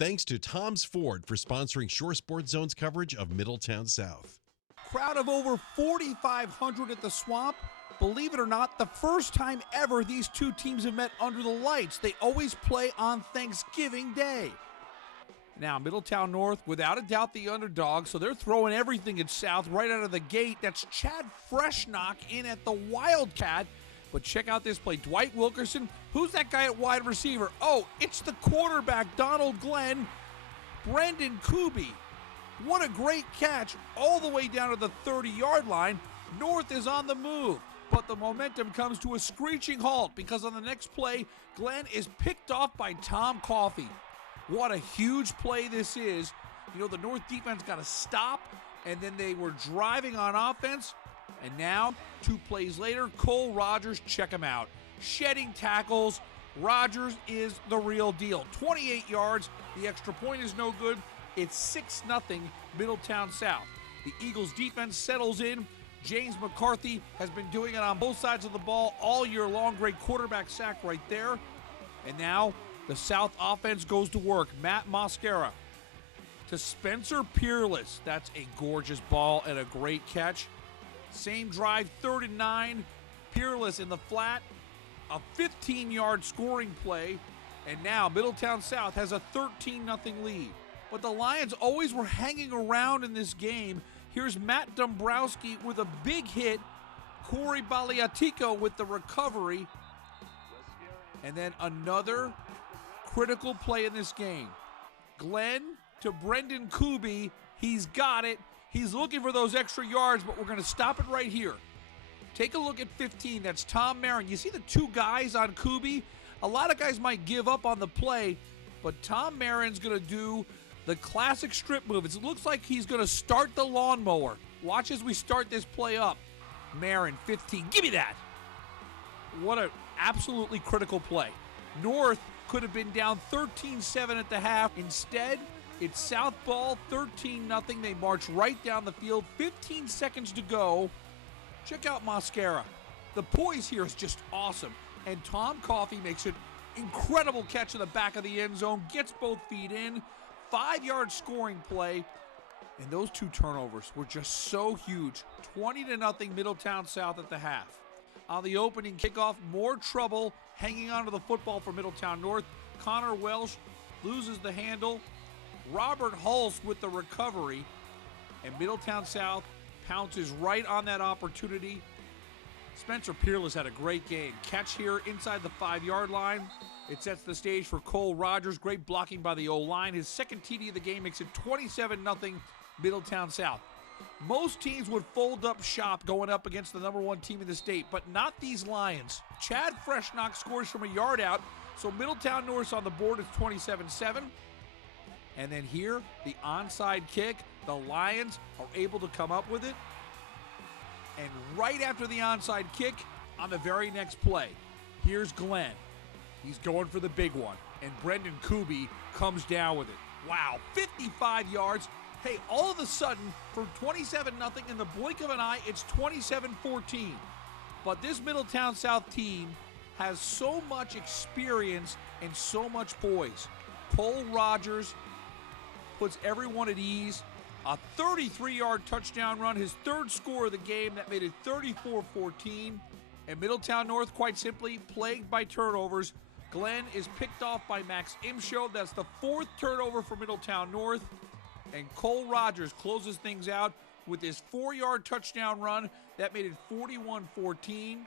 Thanks to Tom's Ford for sponsoring Shore Sports Zone's coverage of Middletown South. Crowd of over 4,500 at the Swamp. Believe it or not, the first time ever these two teams have met under the lights. They always play on Thanksgiving Day. Now, Middletown North, without a doubt, the underdog, so they're throwing everything at South right out of the gate. That's Chad Freshnock in at the Wildcat. But check out this play. Dwight Wilkerson, who's that guy at wide receiver? Oh, it's the quarterback, Donald Glenn, Brendan Kuby. What a great catch all the way down to the 30-yard line. North is on the move, but the momentum comes to a screeching halt because on the next play, Glenn is picked off by Tom Coffey. What a huge play this is. You know, the North defense got to stop, and then they were driving on offense. And now, 2 plays later, Cole Rogers, check him out. Shedding tackles. Rogers is the real deal. 28 yards. The extra point is no good. It's 6-0 Middletown South. The Eagles defense settles in. James McCarthy has been doing it on both sides of the ball all year long. Great quarterback sack right there. And now the South offense goes to work. Matt Mosquera to Spencer Peerless. That's a gorgeous ball and a great catch. Same drive, 3rd and 9. Peerless in the flat. A 15-yard scoring play. And now Middletown South has a 13-0 lead. But the Lions always were hanging around in this game. Here's Matt Dombrowski with a big hit. Corey Baliatico with the recovery. And then another critical play in this game. Glenn to Brendan Kuby. He's got it. He's looking for those extra yards, but we're going to stop it right here. Take a look at 15. That's Tom Marin. You see the 2 guys on Kuby? A lot of guys might give up on the play, but Tom Marin's going to do the classic strip move. It looks like he's going to start the lawnmower. Watch as we start this play up. Marin, 15. Give me that. What an absolutely critical play. North could have been down 13-7 at the half. Instead, it's South ball, 13-0. They march right down the field. 15 seconds to go. Check out Mosquera. The poise here is just awesome. And Tom Coffey makes an incredible catch in the back of the end zone. Gets both feet in. 5-yard scoring play. And those 2 turnovers were just so huge. 20-0 Middletown South at the half. On the opening kickoff, more trouble hanging onto the football for Middletown North. Connor Welsh loses the handle. Robert Hulse with the recovery, and Middletown South pounces right on that opportunity. Spencer Peerless had a great game. Catch here inside the 5-yard line. It sets the stage for Cole Rogers. Great blocking by the O-line. His second TD of the game makes it 27-0 Middletown South. Most teams would fold up shop going up against the number 1 team in the state, but not these Lions. Chad Freshnock scores from a yard out, so Middletown North's on the board. It's 27-7. And then here, the onside kick. The Lions are able to come up with it. And right after the onside kick, on the very next play, here's Glenn. He's going for the big one. And Brendan Kuby comes down with it. Wow, 55 yards. Hey, all of a sudden, from 27-0 in the blink of an eye, it's 27-14. But this Middletown South team has so much experience and so much poise. Cole Rogers puts everyone at ease. A 33-yard touchdown run, his 3rd score of the game. That made it 34-14. And Middletown North, quite simply, plagued by turnovers. Glenn is picked off by Max Imshow. That's the 4th turnover for Middletown North. And Cole Rogers closes things out with his 4-yard touchdown run. That made it 41-14.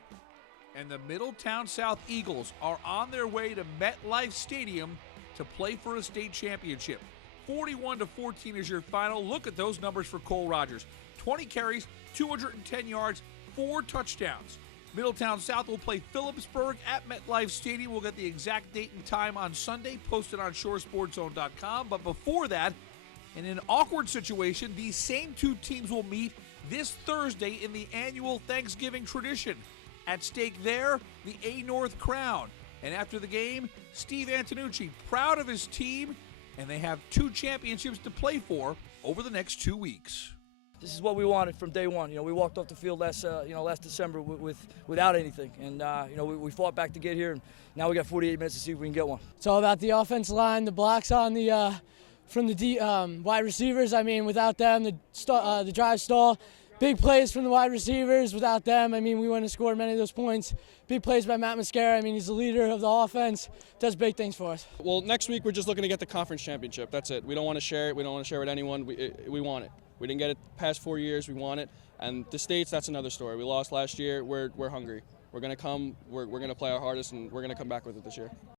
And the Middletown South Eagles are on their way to MetLife Stadium to play for a state championship. 41-14 is your final. Look at those numbers for Cole Rogers. 20 carries, 210 yards, 4 touchdowns. Middletown South will play Phillipsburg at MetLife Stadium. We'll get the exact date and time on Sunday, posted on shoresportszone.com. But before that, in an awkward situation, these same 2 teams will meet this Thursday in the annual Thanksgiving tradition. At stake there, the A-North crown. And after the game, Steve Antonucci, proud of his team, and they have 2 championships to play for over the next 2 weeks. this is what we wanted from day one. You know, we walked off the field last December without anything, and you know, we fought back to get here, and now we got 48 minutes to see if we can get one. It's all about the offensive line, the blocks on the from the wide receivers. I mean, without them, the drive stall. Big plays from the wide receivers. Without them, I mean, we wouldn't have scored many of those points. Big plays by Matt Mascara. I mean, he's the leader of the offense. Does big things for us. Well, next week we're just looking to get the conference championship. That's it. We don't want to share it. We don't want to share it with anyone. We want it. We didn't get it the past 4 years. We want it. And the States, that's another story. We lost last year. We're hungry. We're going to come. We're going to play our hardest, and we're going to come back with it this year.